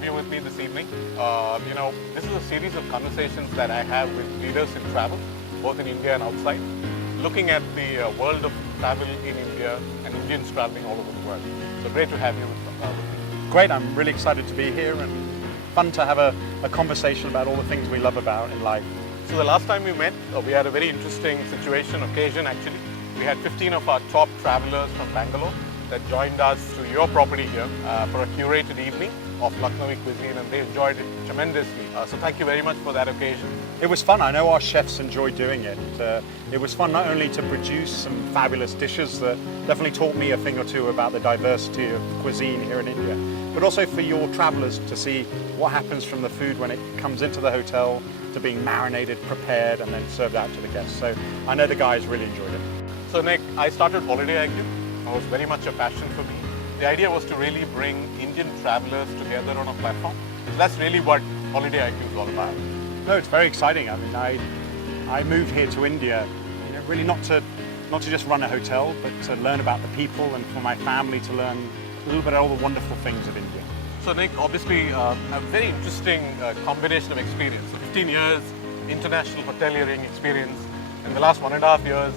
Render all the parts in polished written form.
have you with me this evening. This is a series of conversations that I have with leaders in travel, both in India and outside, looking at the world of travel in India and Indians traveling all over the world. So great to have you with me. Great, I'm really excited to be here and fun to have a conversation about all the things we love about in life. So the last time we met, we had a very interesting occasion actually. We had 15 of our top travelers from Bangalore that joined us to your property here for a curated evening of Lucknowi cuisine, and they enjoyed it tremendously. So thank you very much for that occasion. It was fun. I know our chefs enjoyed doing it. It was fun not only to produce some fabulous dishes that definitely taught me a thing or two about the diversity of cuisine here in India, but also for your travelers to see what happens from the food when it comes into the hotel to being marinated, prepared, and then served out to the guests. So I know the guys really enjoyed it. So Nick, I started Holiday IQ. It was very much a passion for me. The idea was to really bring Indian travelers together on a platform. So that's really what Holiday IQ is all about. No, it's very exciting. I mean, I moved here to India, really not to just run a hotel, but to learn about the people and for my family to learn a little bit of all the wonderful things of India. So Nick, obviously a very interesting combination of experience. 15 years international hoteliering experience, and the last 1.5 years,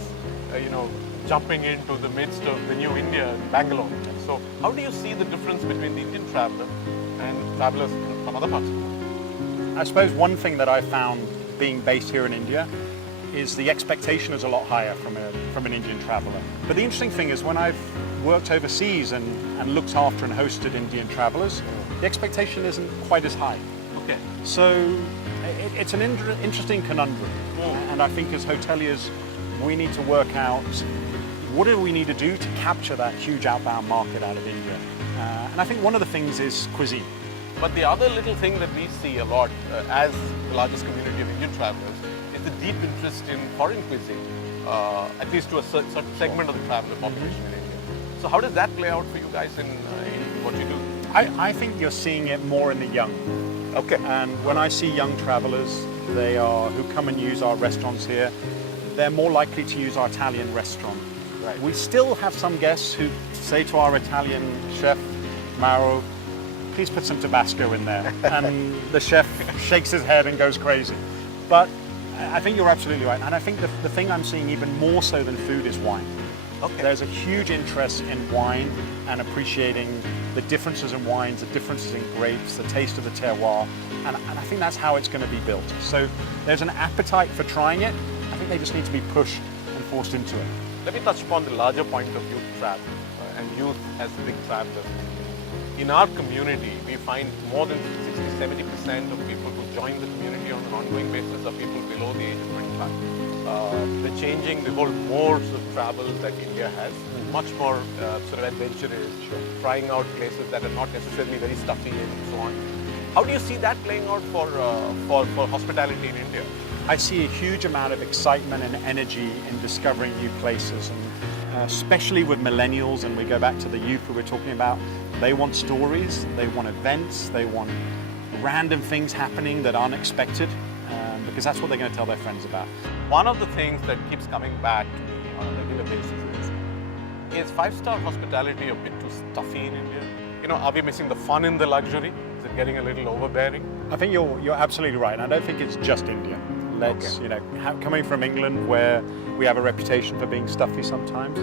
jumping into the midst of the new India in Bangalore. So how do you see the difference between the Indian traveler and travelers from other parts of the world? I suppose one thing that I found being based here in India is the expectation is a lot higher from an Indian traveler. But the interesting thing is when I've worked overseas and looked after and hosted Indian travelers, the expectation isn't quite as high. Okay. So it's an interesting conundrum. And I think as hoteliers, we need to work out what do we need to do to capture that huge outbound market out of India. And I think one of the things is cuisine. But the other little thing that we see a lot as the largest community of Indian travelers is the deep interest in foreign cuisine, at least to a certain segment of the traveler population in India. So how does that play out for you guys in what you do? I think you're seeing it more in the young. Okay. And when I see young travelers, who come and use our restaurants here, they're more likely to use our Italian restaurant. Right. We still have some guests who say to our Italian chef, Mauro, please put some Tabasco in there. And the chef shakes his head and goes crazy. But I think you're absolutely right. And I think the thing I'm seeing even more so than food is wine. Okay. There's a huge interest in wine and appreciating the differences in wines, the differences in grapes, the taste of the terroir. And I think that's how it's going to be built. So there's an appetite for trying it. I think they just need to be pushed and forced into it. Let me touch upon the larger point of youth travel and youth as big travelers. In our community, we find more than 60-70% of people who join the community on an ongoing basis are people below the age of 25. They're changing the whole modes of travel that India has, much more sort of adventurous, trying out places that are not necessarily very stuffy and so on. How do you see that playing out for hospitality in India? I see a huge amount of excitement and energy in discovering new places, and especially with millennials, and we go back to the youth who we're talking about, they want stories, they want events, they want random things happening that aren't expected, because that's what they're going to tell their friends about. One of the things that keeps coming back to me on a regular basis is five-star hospitality a bit too stuffy in India? Are we missing the fun in the luxury? Is it getting a little overbearing? I think you're absolutely right. I don't think it's just India. Coming from England, where we have a reputation for being stuffy sometimes,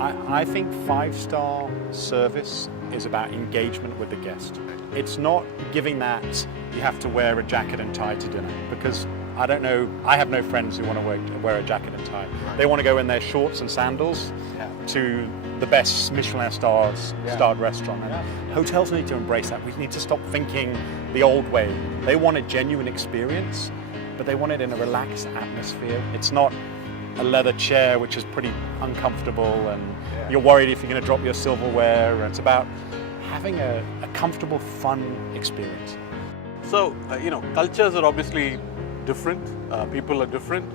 I think five-star service is about engagement with the guest. It's not giving that you have to wear a jacket and tie to dinner, because I have no friends who want to wear a jacket and tie. Right. They want to go in their shorts and sandals to the best Michelin starred restaurant. And hotels need to embrace that. We need to stop thinking the old way. They want a genuine experience, but they want it in a relaxed atmosphere. It's not a leather chair which is pretty uncomfortable and you're worried if you're going to drop your silverware. It's about having a comfortable, fun experience. So, cultures are obviously different, people are different,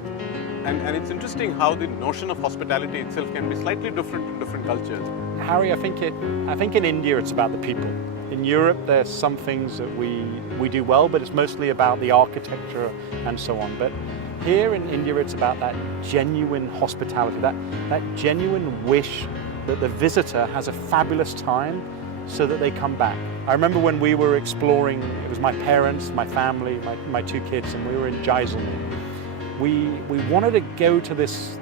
and it's interesting how the notion of hospitality itself can be slightly different in different cultures. Harry, I think in India it's about the people. In Europe there's some things that we do well, but it's mostly about the architecture and so on. But here in India it's about that genuine hospitality, that genuine wish that the visitor has a fabulous time so that they come back. I remember when we were exploring, it was my parents, my family, my 2 kids, and we were in Jaisalmer. We wanted to go to this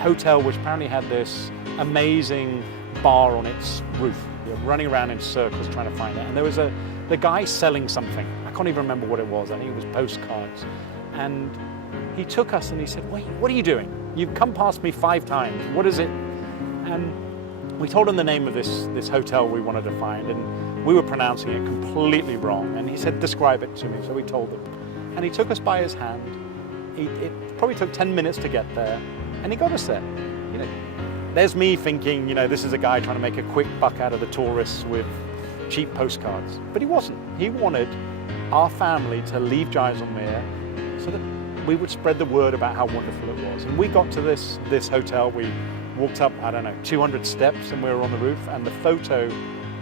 hotel which apparently had this amazing bar on its roof. We were running around in circles trying to find it, and there was the guy selling something. I can't even remember what it was. I think it was postcards. And he took us and he said, "Wait, what are you doing? You've come past me 5 times. What is it?" And we told him the name of this hotel we wanted to find, and we were pronouncing it completely wrong. And he said, "Describe it to me." So we told him. And he took us by his hand. It probably took 10 minutes to get there, and he got us there. You know, there's me thinking, you know, this is a guy trying to make a quick buck out of the tourists with cheap postcards. But he wasn't. He wanted our family to leave Jaisalmer so that we would spread the word about how wonderful it was. And we got to this hotel. We walked up, I don't know, 200 steps, and we were on the roof, and the photo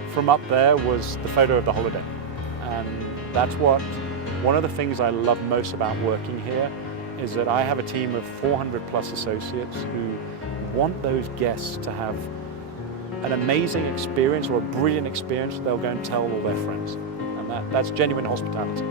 from up there was the photo of the holiday. And that's one of the things I love most about working here is that I have a team of 400 plus associates who want those guests to have an amazing experience or a brilliant experience they'll go and tell all their friends. And that's genuine hospitality.